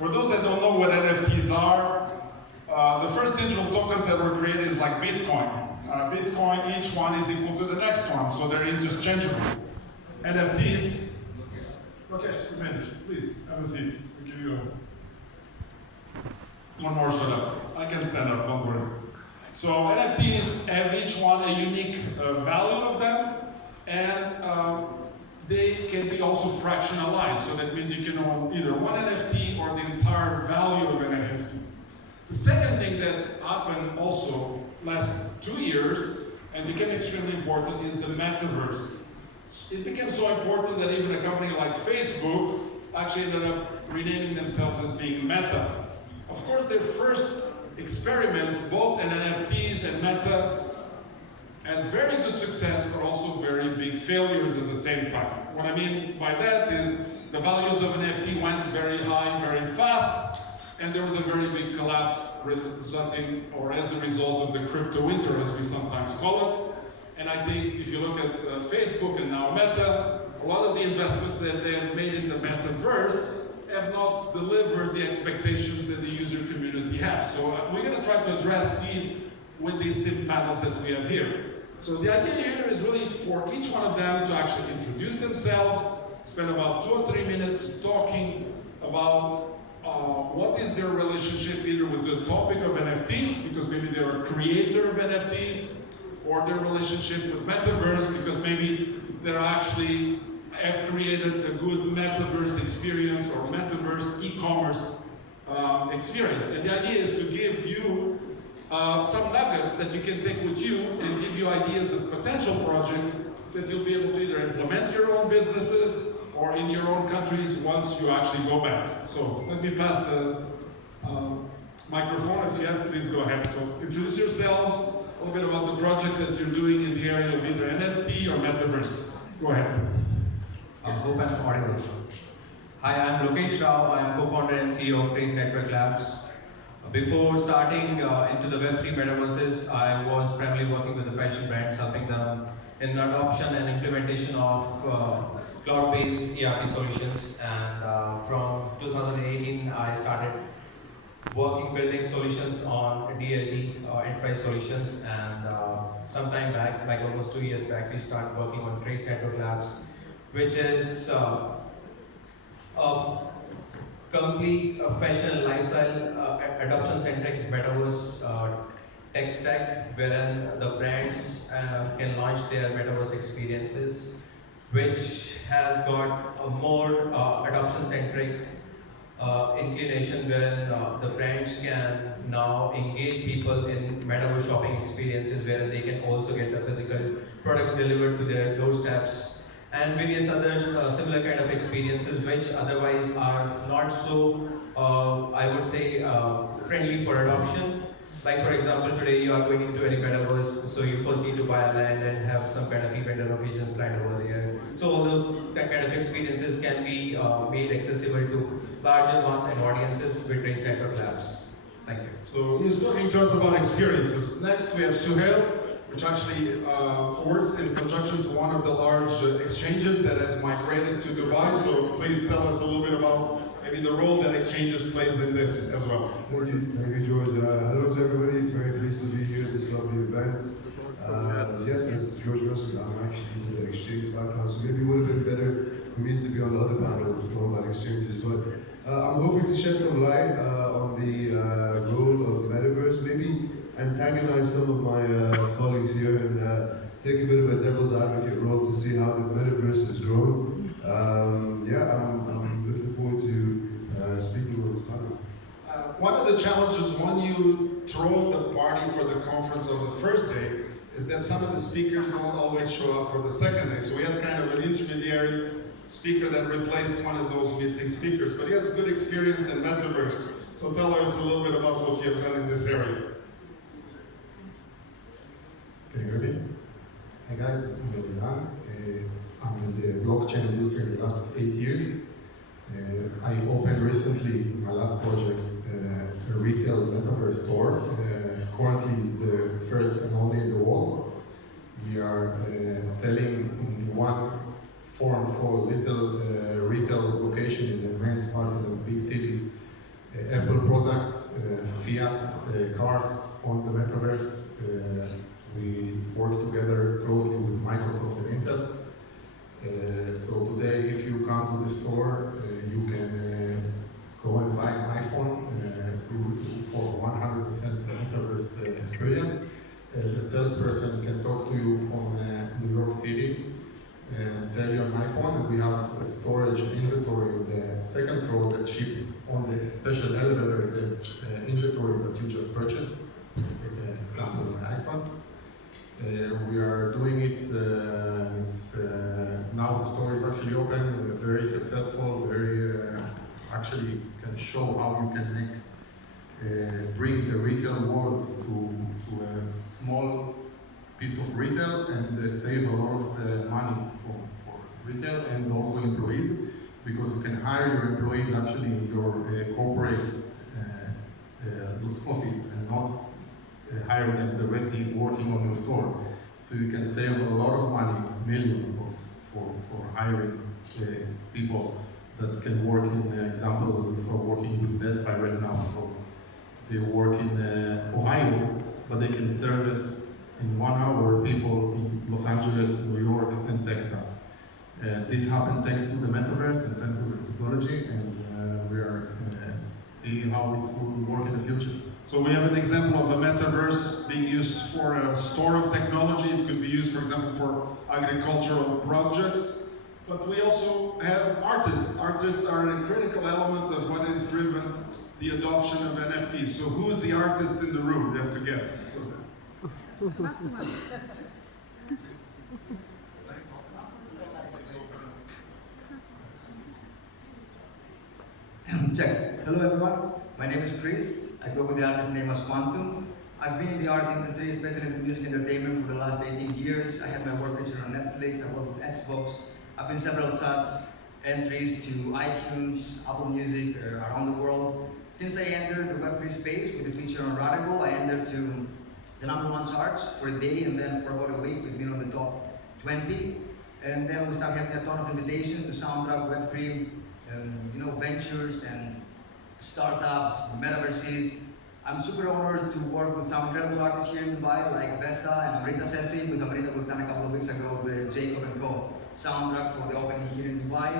For those that don't know what NFTs are, the first digital tokens that were created is like Bitcoin. Bitcoin, each one is equal to the next one, so they're interchangeable. NFTs, okay, please have a seat. We'll give you one more shut up. I can stand up, don't worry. So NFTs have each one a unique value of them, and they can be also fractionalized. So that means you can own either one NFT or the entire value of an NFT. The second thing that happened also last 2 years and became extremely important is the Metaverse. It became so important that even a company like Facebook actually ended up renaming themselves as being Meta. Of course, their first experiments, both in NFTs and Meta, had very good success, but also very big failures at the same time. What I mean by that is the values of an NFT went very high, very fast, and there was a very big collapse resulting, or as a result of the crypto winter, as we sometimes call it. And I think if you look at Facebook and now Meta, a lot of the investments that they have made in the Metaverse have not delivered the expectations that the user community has. So we're going to try to address these with these thin panels that we have here. So the idea here is really for each one of them to actually introduce themselves, spend about 2 or 3 minutes talking about what is their relationship either with the topic of NFTs, because maybe they're a creator of NFTs, or their relationship with Metaverse, because maybe they're actually have created a good Metaverse experience or Metaverse e-commerce experience. And the idea is to give you some nuggets that you can take with you and give you ideas of potential projects that you'll be able to either implement your own businesses or in your own countries once you actually go back. So let me pass the microphone. If you have, please go ahead. So introduce yourselves, a little bit about the projects that you're doing in the area of either NFT or Metaverse. Go ahead. I hope I'm audible. Hi, I'm Lokesh Rao. I'm co-founder and CEO of Trace Network Labs. Before starting into the Web3 metaverses, I was primarily working with the fashion brands, helping them in adoption and implementation of cloud-based ERP solutions. And from 2018, I started building solutions on DLD, enterprise solutions. And sometime back, like almost 2 years back, we started working on Trace Network Labs, which is of complete fashion and lifestyle adoption-centric metaverse tech stack, wherein the brands can launch their metaverse experiences, which has got a more adoption-centric inclination, wherein the brands can now engage people in metaverse shopping experiences, wherein they can also get the physical products delivered to their doorsteps, and various other similar kind of experiences which otherwise are not so, I would say, friendly for adoption. Like for example, today you are going into any metaverse, so you first need to buy a land and have some kind of event or occasion planned over there. So all those kind of experiences can be made accessible to larger mass and audiences with Trace Network Labs. Thank you. So he's talking to us about experiences. Next we have Suhail, which actually works in conjunction to one of the large exchanges that has migrated to Dubai. So please tell us a little bit about maybe the role that exchanges plays in this as well. Thank you, George. Hello to everybody. Very pleased to be here at this lovely event. Yes, as George mentioned, I'm actually in the exchange background, so maybe it would have been better for me to be on the other panel talking about exchanges. But I'm hoping to shed some light on the role of Metaverse, maybe antagonize some of my colleagues here and take a bit of a devil's advocate role to see how the Metaverse has grown. Yeah, I'm looking forward to speaking on this panel. One of the challenges when you throw the party for the conference on the first day is that some of the speakers don't always show up for the second day. So we had kind of an intermediary speaker that replaced one of those missing speakers. But he has good experience in Metaverse. So tell us a little bit about what you have done in this area. Can you hear me? Hi guys, I'm Eliran. I'm in the blockchain industry in the last 8 years. I opened recently, my last project, a retail metaverse store. Currently is the first and only in the world. We are selling in one form for little retail location in the main spot in the big city Apple products, Fiat cars on the metaverse. We work together closely with Microsoft and Intel. So today, if you come to the store, you can go and buy an iPhone for 100% metaverse experience. The salesperson can talk to you from New York City and sell you an iPhone, and we have a storage inventory on the second floor that ship on the special elevator the inventory that you just purchased. For the example of an iPhone. We are doing it, now the store is actually open, very successful, actually can show how you can bring the retail world to a small piece of retail and save a lot of money for retail and also employees, because you can hire your employees actually in your corporate office and not hire them directly working on your store. So you can save a lot of money, millions for hiring people that can work in, example, for working with Best Buy right now. So they work in Ohio, but they can service in 1 hour people in Los Angeles, New York, and Texas. This happened thanks to the metaverse and thanks to the technology, and we are seeing how it will work in the future. So we have an example of a metaverse being used for a store of technology. It could be used, for example, for agricultural projects. But we also have artists. Artists are a critical element of what has driven the adoption of NFTs. So who's the artist in the room? You have to guess. So, Last one. Check. Hello everyone, my name is Chris. I go with the artist name as Quantum. I've been in the art industry, especially in the music entertainment, for the last 18 years. I had my work featured on Netflix, I worked with Xbox. I've been several charts, entries to iTunes, Apple Music, around the world. Since I entered the Web3 space with a feature on Radical, I entered to the #1 charts for a day, and then for about a week we've been on the top 20. And then we started having a ton of invitations to soundtrack Web3 ventures and startups, metaverses. I'm super honored to work with some incredible artists here in Dubai, like Vesa and Amrita Sethi. With Amrita, we've done a couple of weeks ago the Jacob & Co. soundtrack for the opening here in Dubai.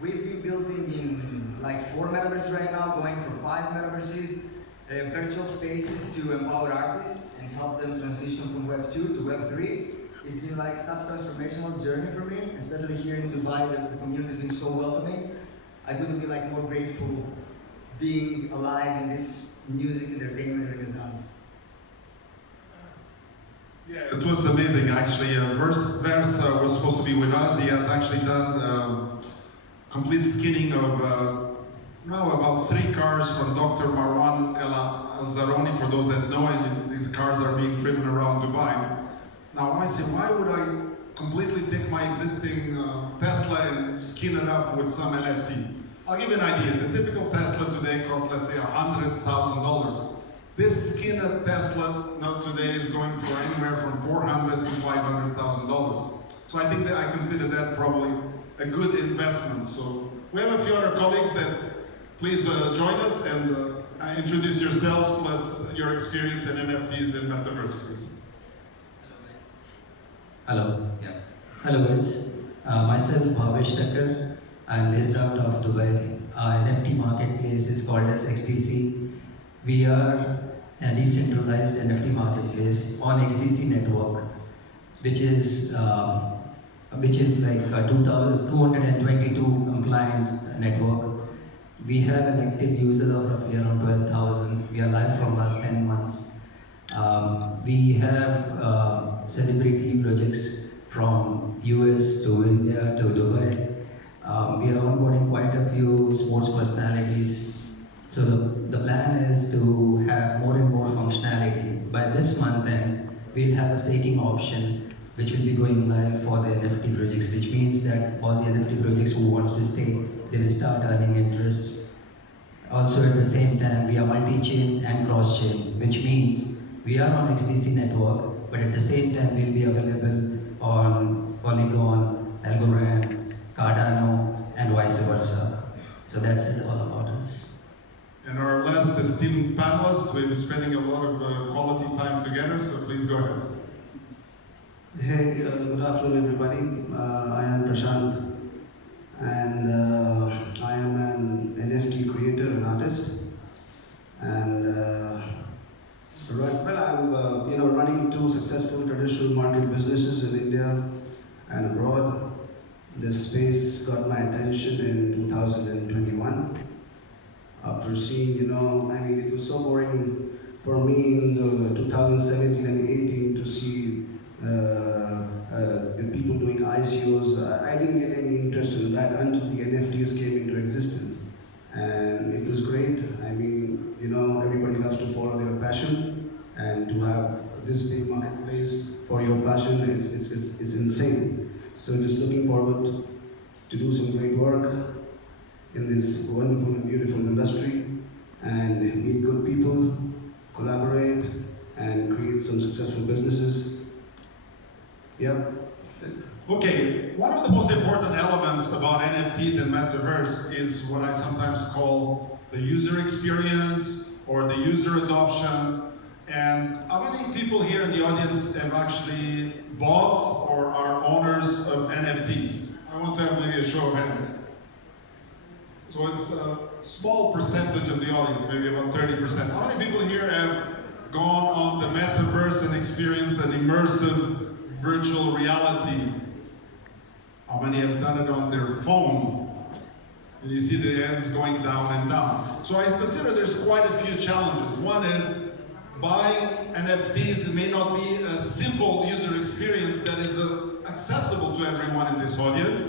We've been building in like 4 metaverses right now, going for 5 metaverses, virtual spaces to empower artists and help them transition from Web 2 to Web 3. It's been like such a transformational journey for me, especially here in Dubai. The community has been so welcoming. I couldn't be like more grateful being alive in this music entertainment renaissance. yeah, it was amazing actually. Verse was supposed to be with us. He has actually done complete skinning of about 3 cars from Dr. Marwan El Zaroni. For those that know it, these cars are being driven around Dubai. Now I say, why would I completely take my existing Tesla and skin it up with some NFT? I'll give you an idea. The typical Tesla today costs, let's say, $100,000. This skinned Tesla now today is going for anywhere from $400,000 to $500,000. So I think that I consider that probably a good investment. So we have a few other colleagues that please join us and introduce yourself plus your experience in NFTs and Metaverse, please. Hello. Yeah. Hello guys. Myself Bhavesh Thakkar. I'm based out of Dubai. Our NFT marketplace is called as XTC. We are a decentralized NFT marketplace on XTC network, which is like a 222 client network. We have an active users of roughly around 12,000. We are live from last 10 months. We have celebrity projects from US to India to Dubai. We are onboarding quite a few sports personalities. So the plan is to have more and more functionality. By this month end, we'll have a staking option which will be going live for the NFT projects, which means that all the NFT projects who wants to stake, they will start earning interest. Also at the same time, we are multi-chain and cross-chain, which means we are on XTC network, but at the same time, we'll be available on Polygon, Algorand, Cardano, and vice versa. So that's it all about us. And our esteemed panelists. We've been spending a lot of quality time together, so please go ahead. Hey, good afternoon, everybody. I am Prashant, and I am an NFT creator and artist. And I'm running two successful traditional market businesses in India and abroad. This space got my attention in 2021. After seeing, it was so boring for me in the 2017 and 18 to see people doing ICOs. I didn't get any interest in that until the NFTs came into existence. And it was great. Everybody loves to follow their passion, and to have this big marketplace for your passion, it's insane. So just looking forward to do some great work in this wonderful and beautiful industry, and meet good people, collaborate, and create some successful businesses. Yep, that's it. Okay, one of the most important elements about NFTs and Metaverse is what I sometimes call the user experience or the user adoption. And how many people here in the audience have actually bought or are owners of NFTs? I want to have maybe a show of hands. So it's a small percentage of the audience, maybe about 30%. How many people here have gone on the Metaverse and experienced an immersive virtual reality? How many have done it on their phone? And you see the hands going down and down. So I consider there's quite a few challenges. One is, buying NFTs may not be a simple user experience that is accessible to everyone in this audience.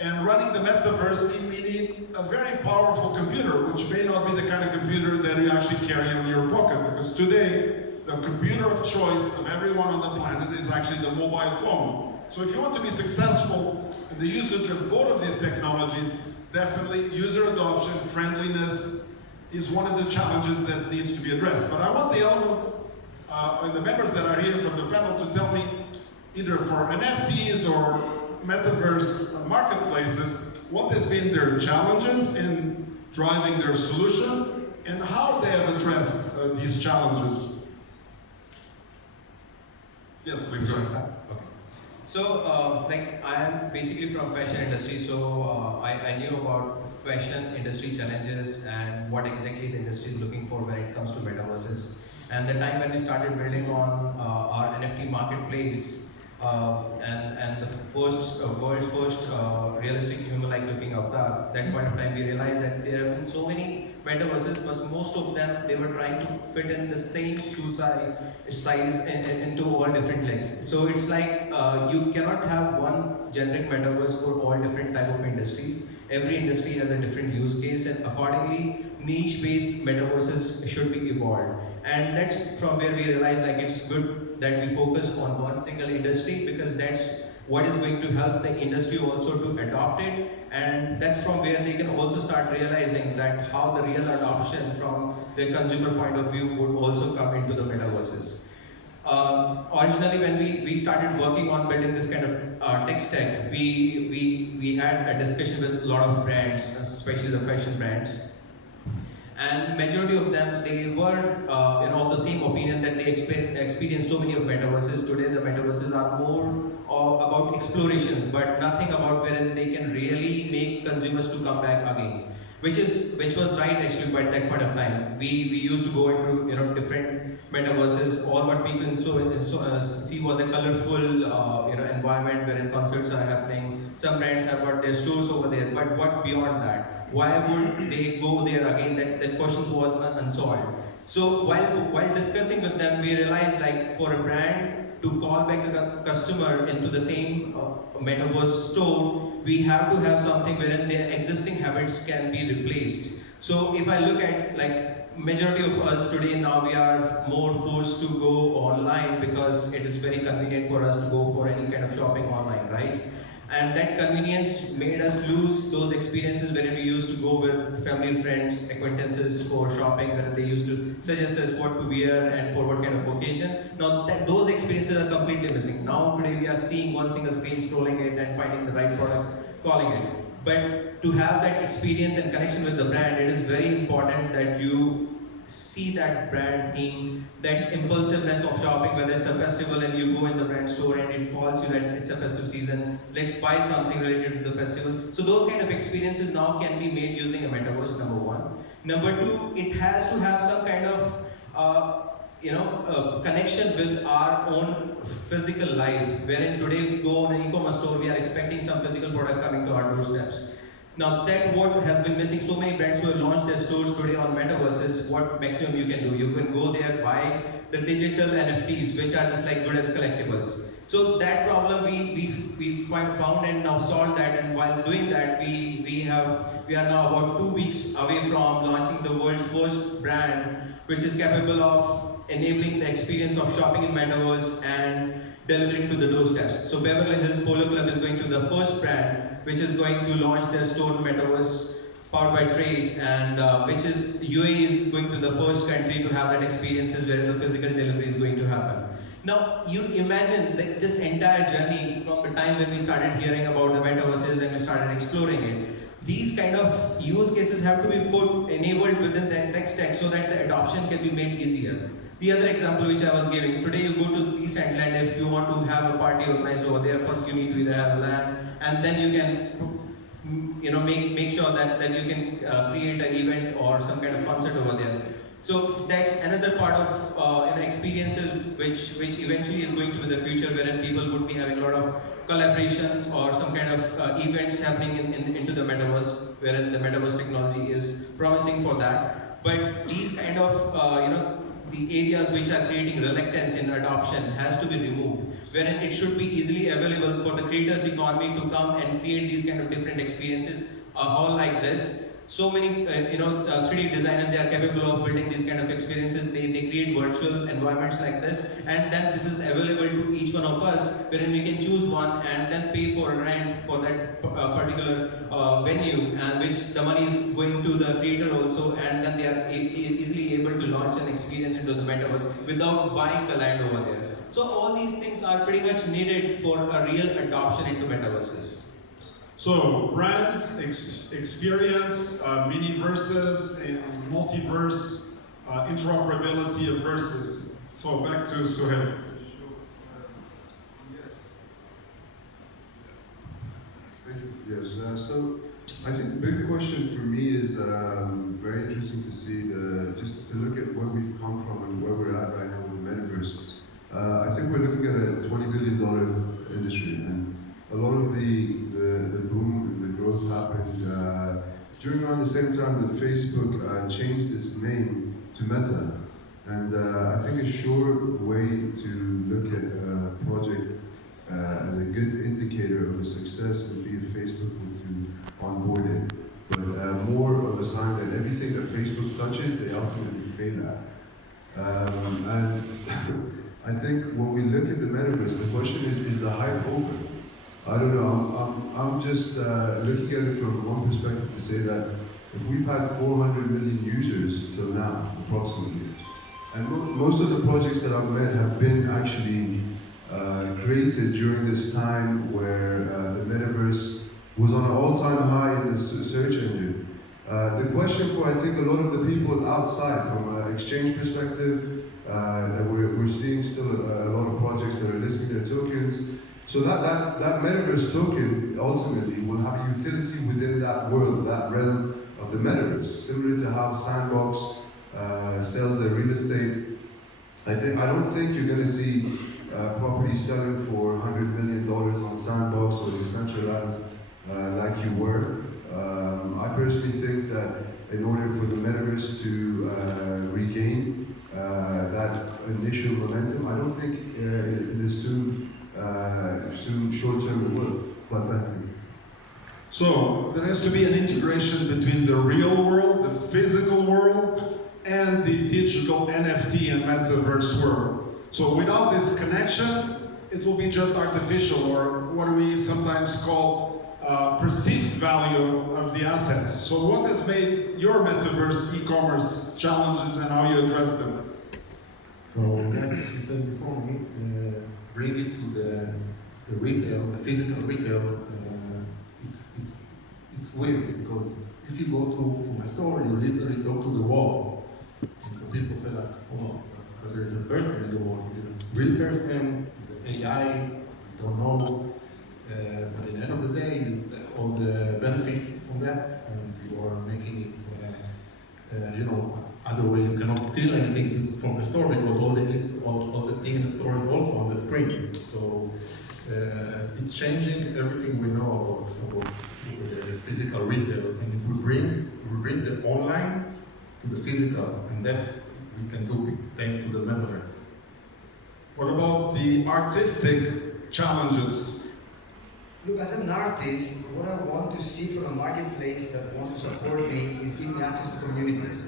And running the Metaverse, we need a very powerful computer, which may not be the kind of computer that you actually carry in your pocket. Because today, the computer of choice of everyone on the planet is actually the mobile phone. So if you want to be successful in the usage of both of these technologies, definitely user adoption, friendliness is one of the challenges that needs to be addressed. But I want the elements and the members that are here from the panel to tell me, either for NFTs or Metaverse marketplaces, what has been their challenges in driving their solution and how they have addressed these challenges. Yes, please go ahead. Okay. So, I am basically from fashion industry, so I knew about fashion industry challenges and what exactly the industry is looking for when it comes to metaverses. And the time when we started building on our NFT marketplace and the world's first realistic human-like looking avatar, that point of time we realized that there have been so many metaverses, but most of them, they were trying to fit in the same shoe size into all different legs. So it's like you cannot have one generic metaverse for all different type of industries. Every industry has a different use case, and accordingly, niche-based metaverses should be evolved. And that's from where we realized it's good that we focus on one single industry, because that's what is going to help the industry also to adopt it, and that's from where they can also start realizing that how the real adoption from their consumer point of view would also come into the metaverses. Originally, when we started working on building this kind of tech stack, we had a discussion with a lot of brands, especially the fashion brands. And majority of them, they were of the same opinion that they experienced so many of metaverses. Today the metaverses are more about explorations, but nothing about wherein they can really make consumers to come back again. Which was right actually by that point of time. We used to go into different metaverses. All what we can see was a colorful environment wherein concerts are happening. Some brands have got their stores over there, but what beyond that? Why would they go there again? That question was unsolved. So while discussing with them, we realized for a brand to call back the customer into the same metaverse store, we have to have something wherein their existing habits can be replaced. So if I look at majority of us today now, we are more forced to go online because it is very convenient for us to go for any kind of shopping online, right? And that convenience made us lose those experiences where we used to go with family and friends, acquaintances for shopping, where they used to suggest us what to wear and for what kind of occasion. Now those experiences are completely missing. Now today we are seeing one single screen, scrolling it and finding the right product, calling it. But to have that experience and connection with the brand, it is very important that you see that brand theme, that impulsiveness of shopping, whether it's a festival and you go in the brand store and it calls you that it's a festive season, let's buy something related to the festival. So those kind of experiences now can be made using a metaverse, number one. Number two, it has to have some kind of connection with our own physical life, wherein today we go on an e-commerce store, we are expecting some physical product coming to our doorsteps. Now that what has been missing, so many brands who have launched their stores today on metaverses, what maximum you can do. You can go there, buy the digital NFTs, which are just like good as collectibles. So that problem we found and now solved that, and while doing that, we are now about 2 weeks away from launching the world's first brand, which is capable of enabling the experience of shopping in metaverse and delivering to the doorsteps. So Beverly Hills Polo Club is going to the first brand, which is going to launch their store in metaverse powered by Trace, and which is UAE is going to the first country to have that experiences where the physical delivery is going to happen. Now you imagine this entire journey from the time when we started hearing about the metaverses and we started exploring it. These kind of use cases have to be enabled within the tech stack so that the adoption can be made easier. The other example which I was giving, today you go to East End, if you want to have a party organized over there, first you need to either have a LAN, and then you can make sure that you can create an event or some kind of concert over there. So that's another part of experiences which eventually is going to be the future, wherein people would be having a lot of collaborations or some kind of events happening into the metaverse, wherein the metaverse technology is promising for that. But these kind of the areas which are creating reluctance in adoption has to be removed, wherein it should be easily available for the creators economy to come and create these kind of different experiences. A hall like this, so many 3D designers, they are capable of building these kind of experiences. They create virtual environments like this, and then this is available to each one of us, wherein we can choose one and then pay for a rent for that particular venue, and which the money is going to the creator also, and then they are easily able to launch an experience into the metaverse without buying the land over there. So all these things are pretty much needed for a real adoption into metaverses. So brands, experience, mini-verses, and multiverse, interoperability of verses. So back to Suhail. Yes, so I think the big question for me is very interesting to see just to look at where we've come from and where we're at right now with the metaverse. I think we're looking at a $20 billion industry, and a lot of the boom and the growth happened during around the same time that Facebook changed its name to Meta. And I think a sure way to look at a project as a good indicator of a success would be if Facebook were to onboard it. But more of a sign that everything that Facebook touches, they ultimately fail at. And I think when we look at the metaverse, the question is the hype over? I don't know, I'm just looking at it from one perspective to say that if we've had 400 million users till now, approximately, and most of the projects that I've met have been actually created during this time where the metaverse was on an all-time high in the search engine. The question for, I think, a lot of the people outside, from an exchange perspective, that we're seeing still a lot of projects that are listing their tokens. So that metaverse token ultimately will have a utility within that world, that realm of the metaverse, similar to how Sandbox sells their real estate. I don't think you're going to see properties selling for $100 million on Sandbox or Decentraland like you were. I personally think that in order for the metaverse to regain that initial momentum, I don't think it is soon short-term it will, quite frankly. So there has to be an integration between the real world, the physical world, and the digital NFT and metaverse world. So without this connection, it will be just artificial, or what we sometimes call perceived value of the assets. So what has made your metaverse e-commerce challenges and how you address them? So like you said before, bring it to the retail, the physical retail. It's weird because if you go to my store, you literally talk to the wall. It's like, oh, whether it's a person in the world, is it a real person, is it AI, we don't know. But at the end of the day, all the benefits from that, and you are making it, you know, other way you cannot steal anything from the store because all the thing in the store is also on the screen. So it's changing everything we know about physical retail, and we bring the online to the physical, and that's we can do thanks to the metaverse. What about the artistic challenges? Look, as an artist, what I want to see from a marketplace that wants to support me is give me access to communities.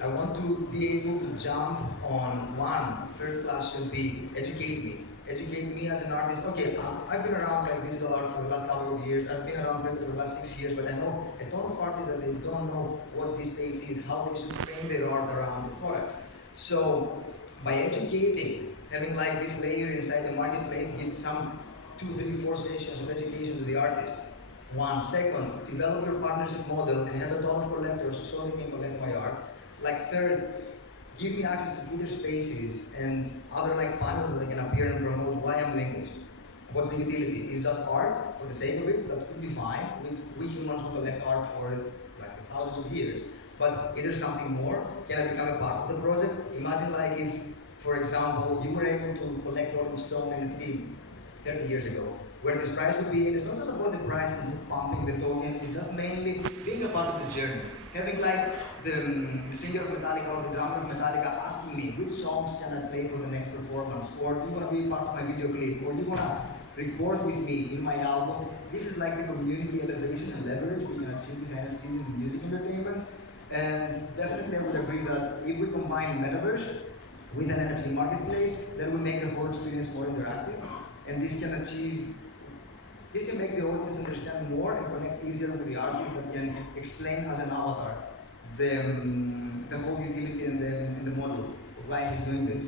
I want to be able to jump on one. First class should be educate me. Educate me as an artist. Okay, I've been around like digital art for the last couple of years. I've been around for the last 6 years, but I know a ton of artists that they don't know what this space is, how they should frame their art around the product. So by educating, having like this layer inside the marketplace, give some 2, 3, 4 sessions of education to the artist. One. Second, develop your partnership model and have a ton of collectors so they can collect my art. Like third, give me access to Twitter spaces and other like panels that I can appear and promote why I'm doing this. What's the utility? Is just art for the sake of it? That could be fine. We humans will collect art for like thousands of years. But is there something more? Can I become a part of the project? Imagine like if, for example, you were able to collect Rolling Stone NFT 30 years ago, where this price would be, and it's not just about the price, it's just pumping the token, it's just mainly being a part of the journey. Having like the singer of Metallica or the drummer of Metallica asking me, which songs can I play for the next performance? Or do you want to be part of my video clip? Or do you want to record with me in my album? This is like the community elevation and leverage we can achieve with NFTs in music entertainment. And definitely I would agree that if we combine Metaverse with an NFT marketplace, then we make the whole experience more interactive. And this can make the audience understand more and connect easier with the artist that can explain as an avatar the whole utility and the model of why he's doing this.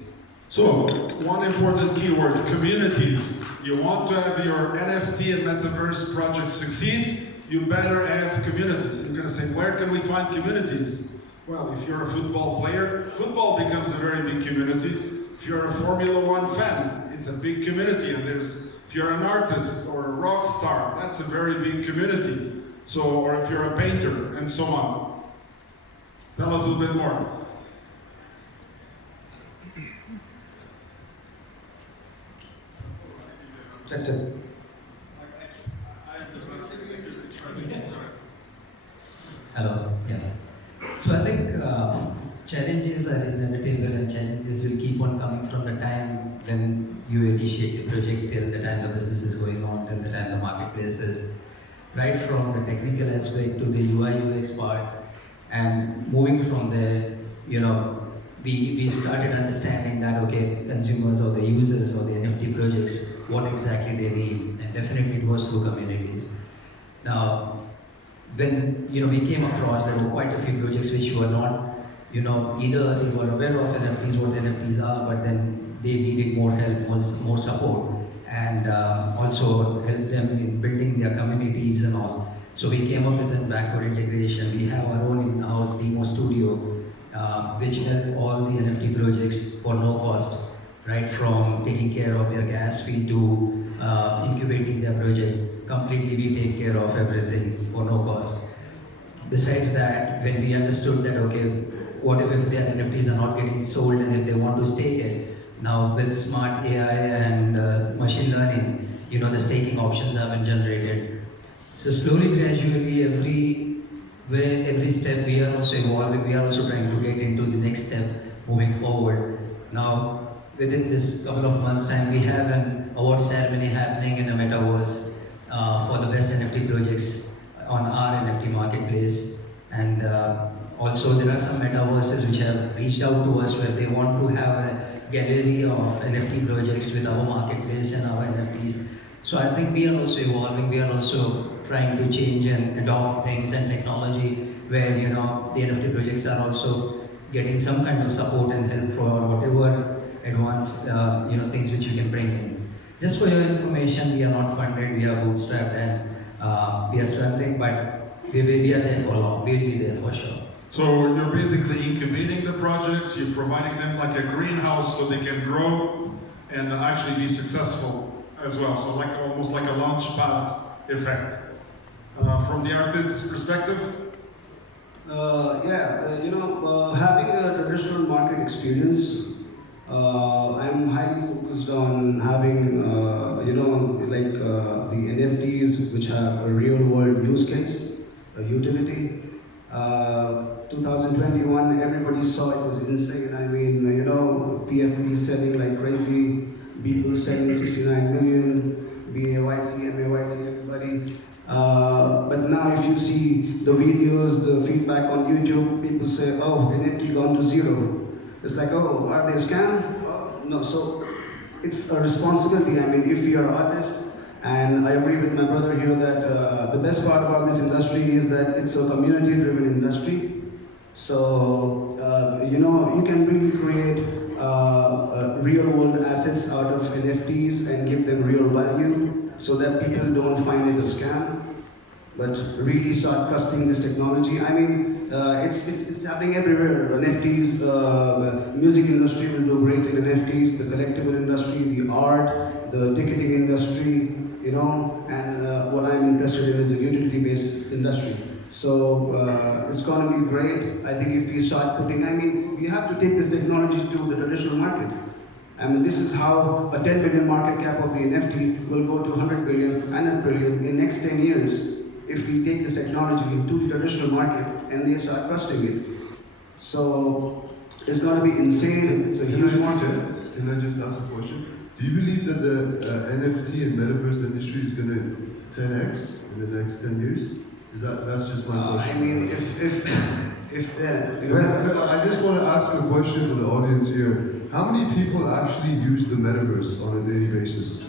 So, one important keyword, communities. You want to have your NFT and Metaverse project succeed, you better have communities. You're going to say, where can we find communities? Well, if you're a football player, football becomes a very big community. If you're a Formula One fan, it's a big community, and if you're an artist or a rock star, that's a very big community. So, or if you're a painter, and so on. Tell us a little bit more. Check. Hello, yeah. So I think challenges are inevitable, and challenges will keep on coming from the time when you initiate the project till the time the business is going on, till the time the marketplace is. Right from the technical aspect to the UI UX part, and moving from there, we started understanding that, okay, consumers or the users or the NFT projects, what exactly they need, and definitely it was through communities. Now, when we came across, there were quite a few projects which were not, either they were aware of NFTs, what NFTs are, but then they needed more help, more support, and also help them in building their communities and all. So we came up with a backward integration. We have our own in-house demo studio, which help all the NFT projects for no cost, right from taking care of their gas fee to incubating their project. Completely we take care of everything for no cost. Besides that, when we understood that, okay, what if their NFTs are not getting sold and if they want to stake it, now with smart AI and machine learning, the staking options have been generated. So slowly, gradually, every step we are also evolving, we are also trying to get into the next step moving forward. Now, within this couple of months' time, we have an award ceremony happening in the Metaverse for the best NFT projects on our NFT marketplace. And also there are some Metaverses which have reached out to us where they want to have a gallery of NFT projects with our marketplace and our NFTs. So I think we are also evolving, we are also trying to change and adopt things and technology where the NFT projects are also getting some kind of support and help for whatever advanced things which you can bring in. Just for your information, we are not funded, we are bootstrapped, and we are struggling, but we are there for long, we'll be there for sure. So you're basically incubating the projects, you provide providing them like a greenhouse so they can grow and actually be successful as well. So like almost like a launch pad effect. From the artist's perspective? Having a traditional market experience, I'm highly focused on having, the NFTs which have a real world use case, a utility. 2021, everybody saw it was insane. I mean, PFP selling like crazy, people selling 69 million, BAYC, MAYC, everybody. But now if you see the videos, the feedback on YouTube, people say, oh, NFT gone to zero. It's like, oh, are they a scam? Oh, no, so it's a responsibility. I mean, if you're an artist, and I agree with my brother here that the best part about this industry is that it's a community-driven industry. So, you can really create real-world assets out of NFTs and give them real value so that people don't find it a scam, but really start trusting this technology. I mean, it's happening everywhere. NFTs, music industry will do great in NFTs, the collectible industry, the art, the ticketing industry, and what I'm interested in is the utility-based industry. So it's going to be great. I think if we start putting, we have to take this technology to the traditional market. I mean, this is how a 10 billion market cap of the NFT will go to 100 billion and a trillion in next 10 years if we take this technology to the traditional market and they start trusting it. So it's going to be insane. It's a huge market. Can I just ask a question? Do you believe that the NFT and Metaverse industry is going to 10x in the next 10 years? That's just my question. I mean, I just want to ask a question for the audience here. How many people actually use the Metaverse on a daily basis?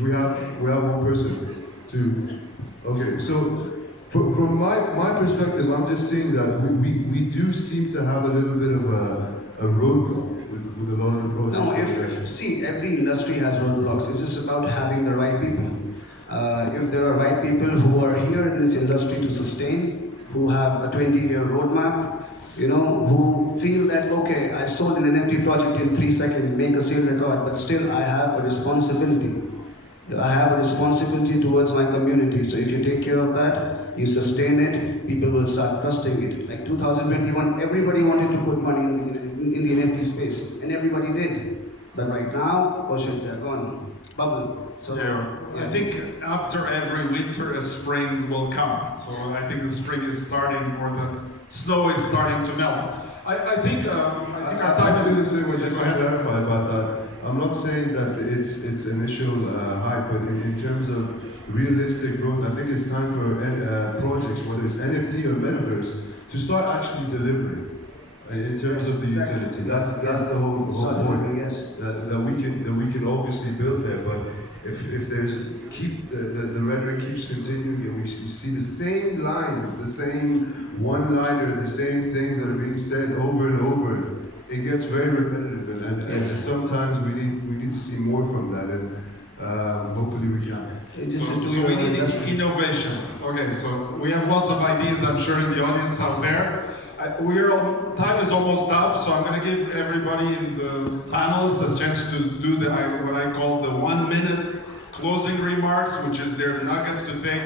We have one person, two. Okay, so from my perspective, I'm just saying that we do seem to have a little bit of a roadblock with a lot of the projects. No, see, every industry has roadblocks. It's just about having the right people. If there are right people who are here in this industry to sustain, who have a 20-year roadmap, who feel that, okay, I sold an NFT project in 3 seconds, make a sale record, but still I have a responsibility. I have a responsibility towards my community. So if you take care of that, you sustain it, people will start trusting it. Like 2021, everybody wanted to put money in the NFT space, and everybody did. But right now, oh shit, they're gone. Bubble. So, yeah. I think after every winter, a spring will come. So I think the spring is starting, or the snow is starting to melt. I think our time is. I was going to say, just to clarify about that. I'm not saying that it's initial hype, but in terms of realistic growth, I think it's time for projects, whether it's NFT or Metaverse, to start actually delivering. In terms of the utility, that's the whole point. Yes. That we can obviously build there, but if there's the rhetoric keeps continuing and we see the same lines, the same one-liner, the same things that are being said over and over, it gets very repetitive, and sometimes we need to see more from that, and hopefully we can. So we need innovation. Okay, so we have lots of ideas, I'm sure, in the audience out there. Time is almost up, so I'm going to give everybody in the panels the chance to do what I call the 1-minute closing remarks, which is their nuggets to take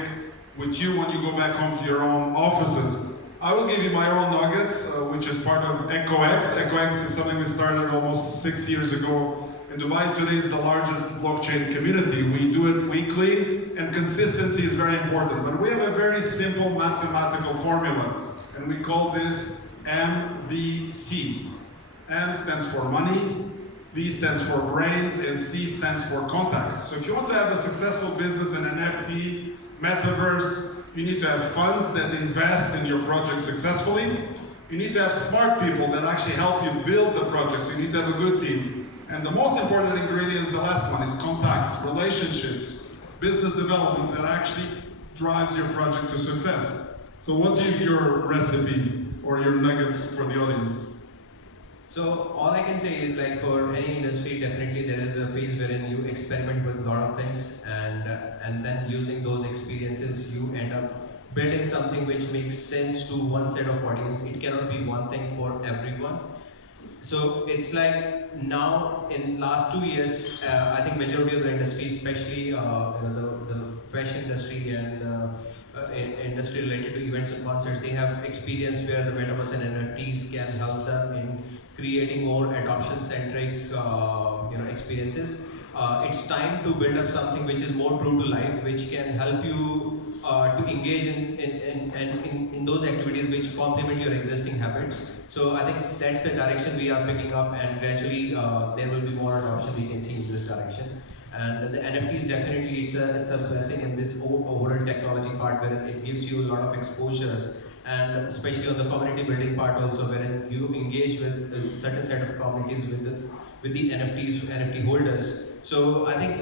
with you when you go back home to your own offices. I will give you my own nuggets, which is part of EcoX. EcoX is something we started almost 6 years ago in Dubai. Today is the largest blockchain community. We do it weekly, and consistency is very important. But we have a very simple mathematical formula. And we call this MBC. M stands for money, B stands for brains, and C stands for contacts. So if you want to have a successful business in NFT, Metaverse, you need to have funds that invest in your project successfully. You need to have smart people that actually help you build the projects. You need to have a good team. And the most important ingredient is the last one, is contacts, relationships, business development that actually drives your project to success. So what is your recipe or your nuggets for the audience? So all I can say is, like, for any industry, definitely there is a phase wherein you experiment with a lot of things, and then using those experiences, you end up building something which makes sense to one set of audience. It cannot be one thing for everyone. So it's like now in last 2 years, I think majority of the industry, especially the fashion industry and industry related to events and concerts, they have experience where the metaverse and NFTs can help them in creating more adoption-centric experiences. It's time to build up something which is more true to life, which can help you to engage in those activities which complement your existing habits. So I think that's the direction we are picking up, and gradually there will be more adoption we can see in this direction. And the NFTs definitely it's a blessing in this overall technology part, where it gives you a lot of exposures, and especially on the community building part also, wherein you engage with a certain set of communities with the NFTs, NFT holders. So I think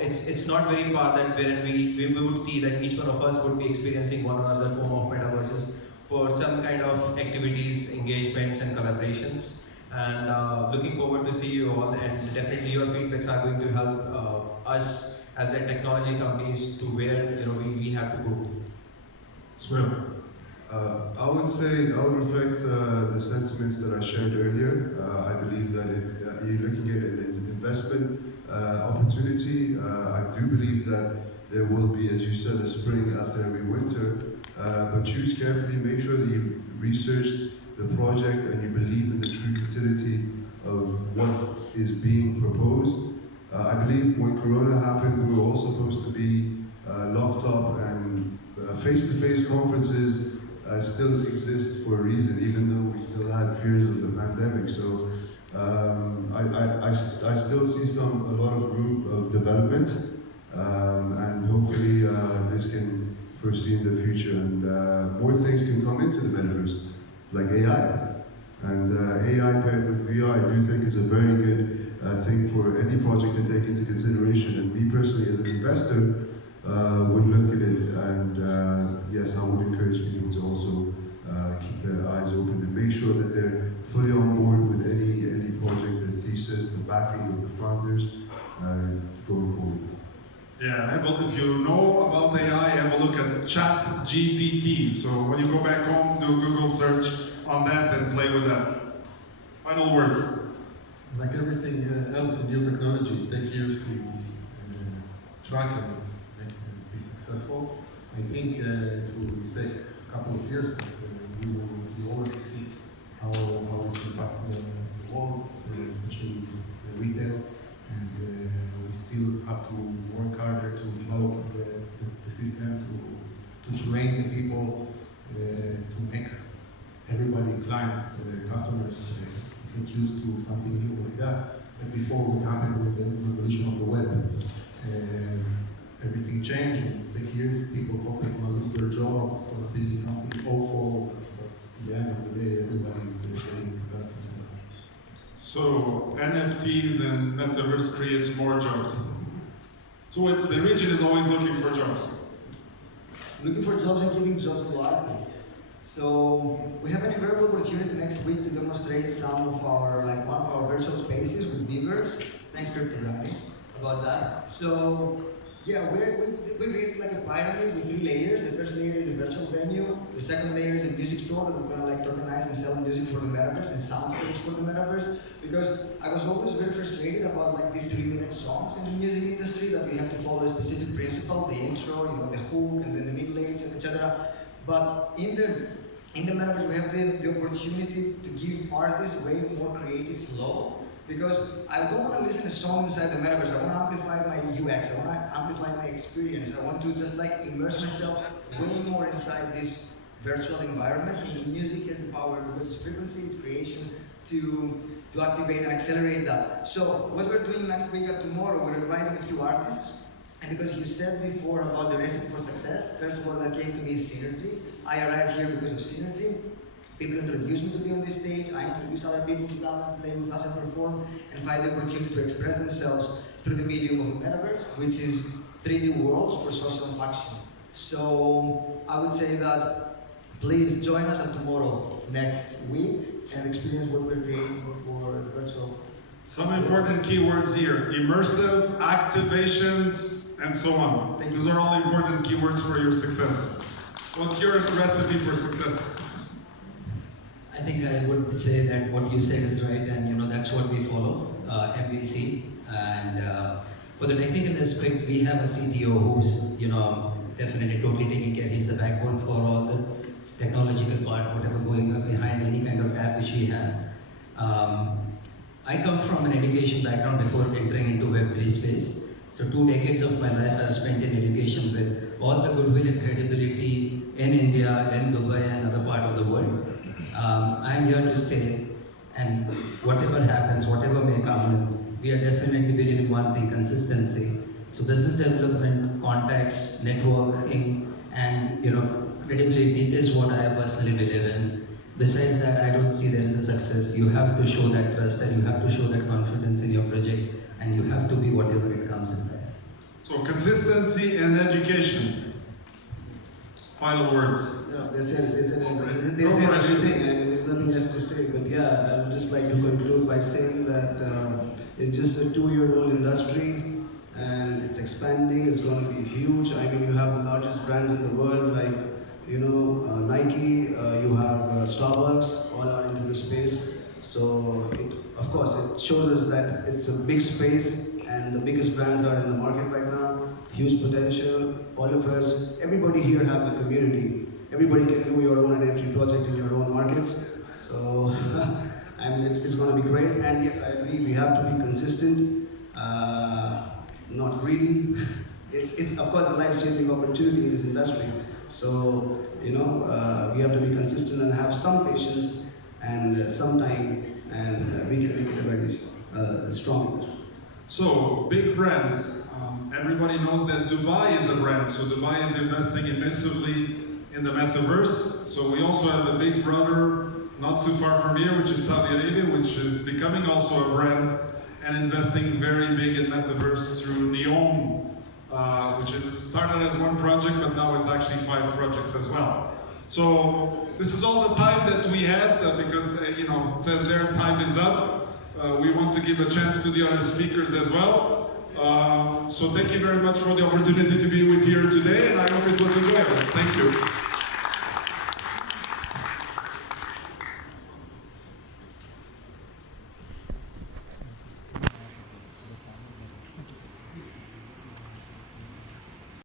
it's not very far that wherein we would see that each one of us would be experiencing one or other form of metaverses for some kind of activities, engagements, and collaborations. And looking forward to see you all, and definitely your feedbacks are going to help us as a technology companies to where we have to go. Swim. I would say, I would reflect the sentiments that I shared earlier. I believe that if you're looking at it as an investment opportunity, I do believe that there will be, as you said, a spring after every winter. But choose carefully, make sure that you've researched the project and you believe in the true utility of what is being proposed. I believe when Corona happened, we were all supposed to be locked up, and face-to-face conferences still exist for a reason, even though we still had fears of the pandemic. So I still see a lot of room of development, and hopefully this can foresee in the future, and more things can come into the metaverse, like AI. And AI paired with VR, I do think is a very good thing for any project to take into consideration. And me personally, as an investor, would look at it, and yes, I would encourage people to also keep their eyes open and make sure that they're fully on board with any project, the thesis, the backing of the founders going forward. Yeah, if you know about AI, have a look at ChatGPT. So when you go back home, do a Google search on that and play with that. Final words. Like everything else in new technology, it takes years to track and be successful. I think it will take a couple of years, but we already see how it impacts the world, especially the retail, and we still have to work harder to develop the system, to train the people, to make everybody, clients, customers, get used to something new like that. But before what happened with the revolution of the web, everything changed, and it's take years. People thought they're going to lose their job, it's going to be something awful, but at the end of the day, everybody's sharing benefits from that. So NFTs and Metaverse creates more jobs. So the region is always looking for jobs. Looking for jobs and giving jobs to artists. So we have an incredible opportunity next week to demonstrate some of our, like one of our virtual spaces with Weavers. Thanks, Cryptography, about that. So yeah, we created like a pyramid with 3 layers. The first layer is a virtual venue. The second layer is a music store that we're gonna like tokenize and sell music for the metaverse and soundstage for the metaverse. Because I was always very frustrated about like these 3-minute songs in the music industry, that we have to follow a specific principle, the intro, the hook, and then the middle lanes, etc. But in the metaverse, we have the opportunity to give artists way more creative flow. Because I don't want to listen to songs inside the metaverse. I want to amplify my UX. I want to amplify my experience. I want to just like immerse myself way more inside this virtual environment. And the music has the power, because it's frequency, it's creation, to activate and accelerate that. So what we're doing next week and tomorrow, we're inviting a few artists. And because you said before about the recipe for success, first word that came to me is synergy. I arrived here because of synergy. People introduced me to be on this stage, I introduce other people to come and play with us and perform, and find the opportunity to express themselves through the medium of the metaverse, which is 3D worlds for social function. So I would say that please join us at tomorrow next week and experience what we're creating for virtual. Some important keywords here: immersive, activations, and so on. Those are all important keywords for your success. What's your recipe for success? I think I would say that what you said is right, and that's what we follow, MVC. And for the technical aspect, we have a CTO who's definitely totally taking care. He's the backbone for all the technological part, whatever going behind any kind of app which we have. I come from an education background before entering into Web3 space. So 2 decades of my life I have spent in education with all the goodwill and credibility in India, in Dubai and other part of the world. I'm here to stay, and whatever happens, whatever may come, we are definitely believing one thing: consistency. So business development, contacts, networking, and credibility is what I personally believe in. Besides that, I don't see there is a success. You have to show that trust, and you have to show that confidence in your project, and you have to be whatever it comes in life. So consistency and education. Final words. Yeah, they said everything, and there's nothing left to say. But yeah, I would just like to conclude by saying that it's just a 2-year-old industry, and it's expanding. It's going to be huge. I mean, you have the largest brands in the world, like Nike. You have Starbucks, all are into the space. So of course, it shows us that it's a big space, and the biggest brands are in the market right now. Huge potential. All of us, everybody here has a community. Everybody can do your own NFT project in your own markets. So I mean, it's going to be great. And yes, I agree. We have to be consistent, not greedy. It's of course a life-changing opportunity in this industry. So we have to be consistent and have some patience and some time, and we can make it a very strong. So, big brands. Everybody knows that Dubai is a brand, so Dubai is investing massively in the metaverse. So we also have a big brother not too far from here, which is Saudi Arabia, which is becoming also a brand and investing very big in metaverse through Neom, which is started as one project, but now it's actually 5 projects as well. So this is all the time that we had because it says their time is up. We want to give a chance to the other speakers as well. So thank you very much for the opportunity to be with you here today, and I hope it was enjoyable. Thank you.